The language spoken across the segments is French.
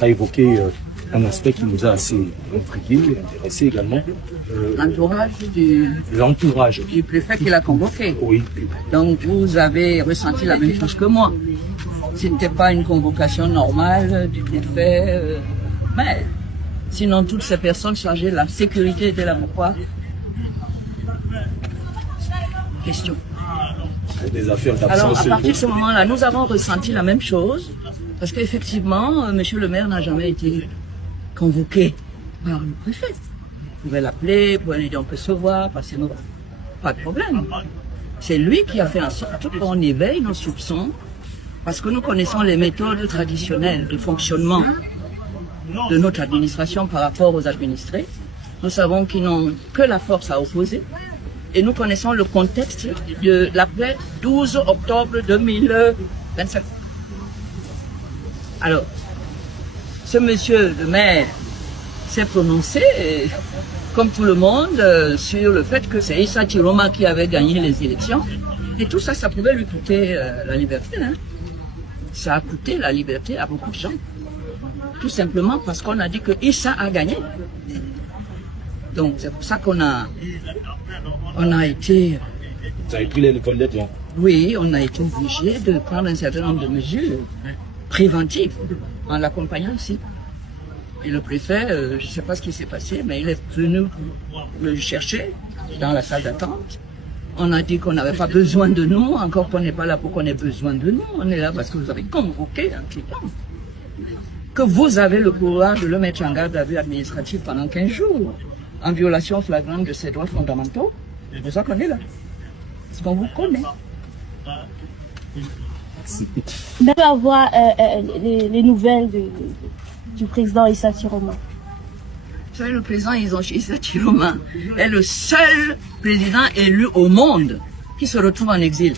a évoqué un aspect qui nous a assez intrigué, intéressé également. L'entourage du préfet qui l'a convoqué. Oui. Donc vous avez ressenti la même chose que moi. Ce n'était pas une convocation normale du préfet, mais sinon toutes ces personnes chargées de la sécurité étaient là pourquoi? Question. Des affaires alors à partir de ce moment-là, nous avons ressenti la même chose, parce qu'effectivement, monsieur le maire n'a jamais été convoqué par le préfet. Vous pouvez l'appeler, vous pouvez lui dire on peut se voir, passer nos... Pas de problème. C'est lui qui a fait en sorte qu'on éveille nos soupçons, parce que nous connaissons les méthodes traditionnelles de fonctionnement de notre administration par rapport aux administrés. Nous savons qu'ils n'ont que la force à opposer. Et nous connaissons le contexte de l'après 12 octobre 2027. Alors, ce monsieur le maire s'est prononcé, comme tout le monde, sur le fait que c'est Issa Chiroma qui avait gagné les élections. Et tout ça, ça pouvait lui coûter la liberté. Hein. Ça a coûté la liberté à beaucoup de gens. Tout simplement parce qu'on a dit que Issa a gagné. Donc c'est pour ça qu'on a été... Vous avez pris les leçons. Oui, on a été obligé de prendre un certain nombre de mesures préventives en l'accompagnant aussi. Et le préfet, je ne sais pas ce qui s'est passé, mais il est venu le chercher dans la salle d'attente. On a dit qu'on n'avait pas besoin de nous, encore qu'on n'est pas là pour qu'on ait besoin de nous. On est là parce que vous avez convoqué un client. Que vous avez le pouvoir de le mettre en garde à vue administrative pendant 15 jours. En violation flagrante de ses droits fondamentaux, c'est pour ça qu'on est là. Parce qu'on vous connaît. On peut avoir les nouvelles du président Issa Chiroma. Vous savez, le président Issa Chiroma est le seul président élu au monde qui se retrouve en exil.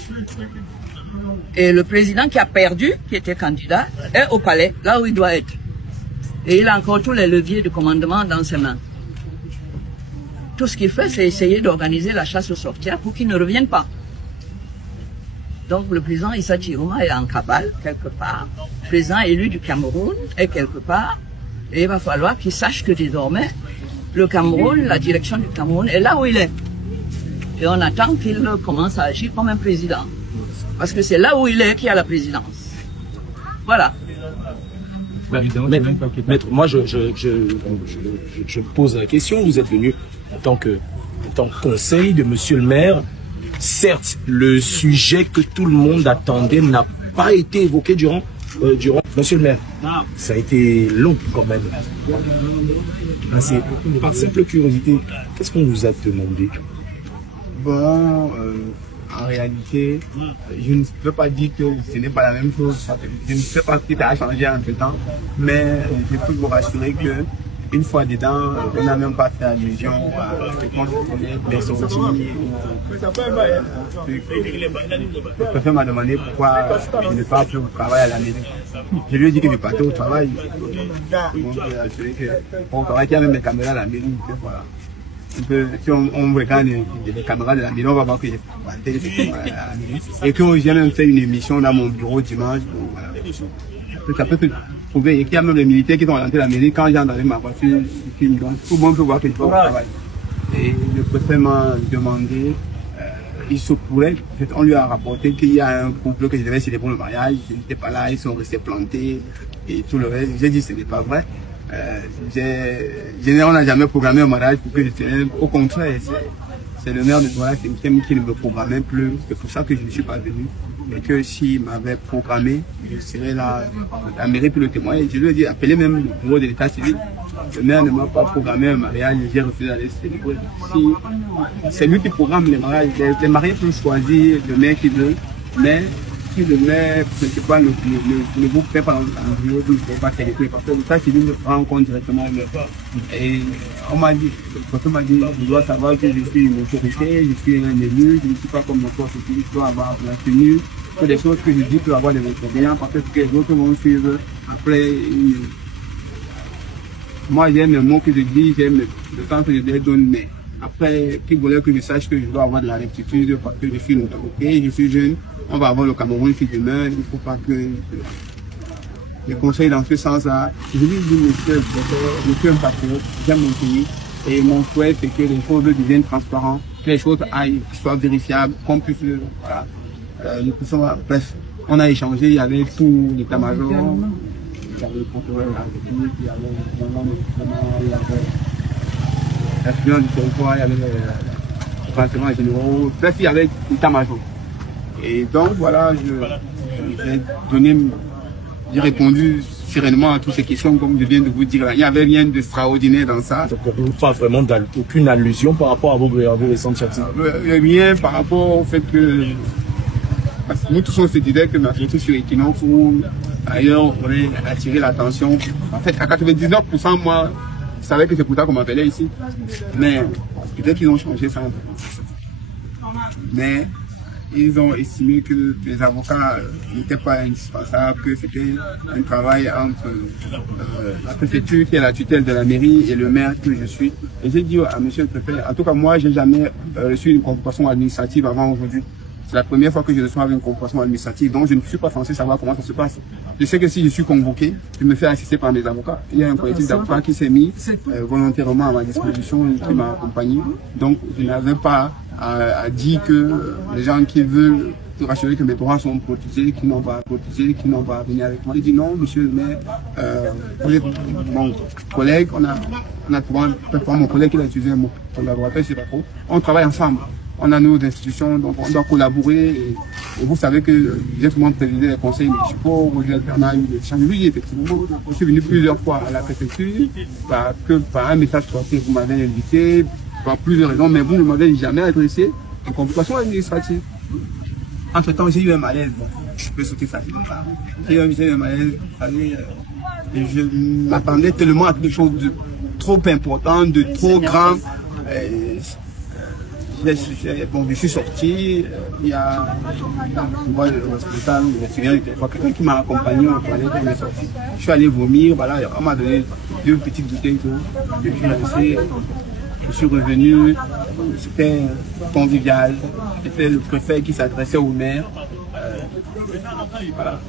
Et le président qui a perdu, qui était candidat, est au palais, là où il doit être. Et il a encore tous les leviers de commandement dans ses mains. Tout ce qu'il fait, c'est essayer d'organiser la chasse aux sorcières pour qu'ils ne reviennent pas. Donc le président Issa Chiroma est en cabale, quelque part. Le président élu du Cameroun est quelque part. Et il va falloir qu'il sache que désormais, le Cameroun, la direction du Cameroun est là où il est. Et on attend qu'il commence à agir comme un président. Parce que c'est là où il est qu'il y a la présidence. Voilà. Maître, moi je pose la question, vous êtes venu en tant que conseil de monsieur le maire. Certes, le sujet que tout le monde attendait n'a pas été évoqué durant monsieur le maire. Ça a été long quand même. Par simple curiosité, qu'est-ce qu'on vous a demandé? Bon, en réalité, je ne peux pas dire que ce n'est pas la même chose. Je ne sais pas ce qui a changé entre temps, mais je peux vous rassurer que une fois dedans, on n'a même pas fait allusion à ce qu'on connaît des sorties. Le préfet m'a demandé pourquoi je ne pars plus au travail à la mairie. Je lui ai dit que je partais au travail. On travaille qu'il y a même des caméras à la mairie. Voilà. Si on regarde les caméras de la mairie, on va voir que j'ai parté à la mairie. Et que j'ai même fait une émission dans mon bureau dimanche. Donc, voilà. Ça peut se trouver. Et qu'il y a même les militaires qui sont rentrés à la mairie. Quand j'ai entendu ma voiture, tout le monde peut voir que je vais au travail. Et le préfet m'a demandé, il se pourrait, en fait, on lui a rapporté qu'il y a un couple que je devais célébrer le mariage, ils n'étaient pas là, ils sont restés plantés et tout le reste. J'ai dit que ce n'est pas vrai. On n'a jamais programmé un mariage pour que je tienne. Au contraire, c'est le maire de Douala qui ne me programmait plus. C'est pour ça que je ne suis pas venu. Et que s'il m'avait programmé, je serais là à la mairie pour le témoigner. Je lui ai dit, appelez même le bureau de l'état civil. Le maire ne m'a pas programmé un mariage, j'ai refusé d'aller célébrer. Si, c'est lui qui programme les mariages. Les mariés peuvent choisir le maire qui veut, mais si le maire principal ne vous fait pas en bureau, vous ne pouvez pas célébrer. Parce que l'état civil me prend en compte directement. Et on m'a dit, le préfet m'a dit, je dois savoir que je suis une autorité, je suis un élu, je ne suis pas comme n'importe qui, je dois avoir la tenue. Que des choses que je dis peuvent avoir des inconvénients parce que les autres vont suivre après. Moi, j'aime mes mots que je dis, j'aime le temps que je les donne, mais après, qui voulait que je sache que je dois avoir de la rectitude parce que je suis une autorité, je suis jeune, on va avoir le Cameroun qui demeure, il ne faut pas que... des conseils dans ce sens-là. Je lui dis, monsieur, je suis un patriote, j'aime mon pays. Et mon souhait, c'est que les choses deviennent transparentes, que les choses soient vérifiables, qu'on puisse, voilà. Bref, on a échangé, il y avait tout l'état-major, il y avait le procureur de la République, il y avait le gouvernement, il y avait l'assistant du territoire, il y avait le renseignement généraux, bref, il y avait l'état-major. Et donc, voilà, j'ai répondu sereinement à toutes ces questions, comme je viens de vous dire. Il n'y avait rien d'extraordinaire dans ça. Donc, pas vraiment aucune allusion par rapport à vos récentes sorties. Rien par rapport au fait que... Parce que nous tous on se disait que ma sortie sur Equinox ou ailleurs, on voulait attirer l'attention. En fait, à 99%, moi, je savais que c'est pour ça qu'on m'appelait ici. Mais peut-être qu'ils ont changé ça un peu. Mais ils ont estimé que les avocats n'étaient pas indispensables, que c'était un travail entre la préfecture qui est la tutelle de la mairie et le maire que je suis. Et j'ai dit à monsieur le préfet, en tout cas moi, j'ai jamais reçu une convocation administrative avant aujourd'hui. C'est la première fois que je reçois une convocation administrative, donc je ne suis pas censé savoir comment ça se passe. Je sais que si je suis convoqué, je me fais assister par mes avocats. Il y a un collectif d'avocats qui s'est mis volontairement à ma disposition, qui m'a accompagné. Donc je n'avais pas à dire que les gens qui veulent se rassurer que mes droits sont protégés, qui n'ont pas à protéger, qui n'ont pas à venir avec moi. Il dit non, monsieur le maire, mon collègue, on a trouvé mon collègue qui a utilisé mon collaborateur, je sais pas trop. On travaille ensemble. On a nos institutions, donc on doit collaborer. Et vous savez que j'ai souvent présidé les conseils municipaux, on a eu des échanges. Oui, effectivement, je suis venu plusieurs fois à la préfecture, par un message que vous m'avez invité, pour plusieurs raisons, mais vous ne m'avez jamais adressé une convocation administrative. Entre-temps, j'ai eu un malaise. Bon, je peux sauter ça. J'ai eu un malaise. Je m'attendais tellement à quelque chose de trop important, de trop grand. Bon, je suis sorti, il y a moi, le responsable, quelqu'un qui m'a accompagné au toilette, il est sorti. Je suis allé vomir, voilà, on m'a donné 2 petites bouteilles d'eau, je suis revenu, c'était convivial, c'était le préfet qui s'adressait au maire. Voilà.